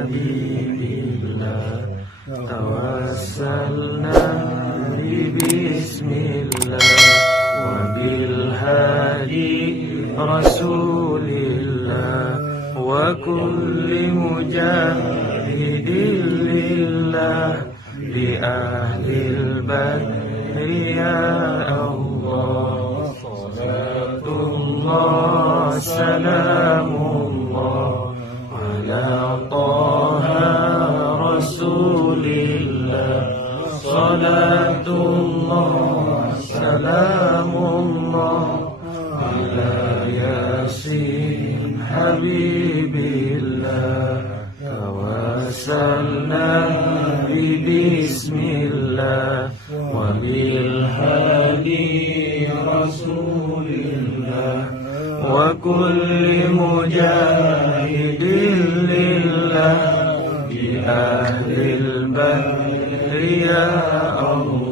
حبيب الله توسلنا بسم الله وبالهادي رسول الله وكل مجاهد لله لأهل البدر يا الله صلاة الله سلام الله على طه رسول الله صلاة الله سلام الله على ياسين حبيب الله توسلنا بسم الله وبالهادي رسول الله وكل مجاهد لله بأهل البدر يا الله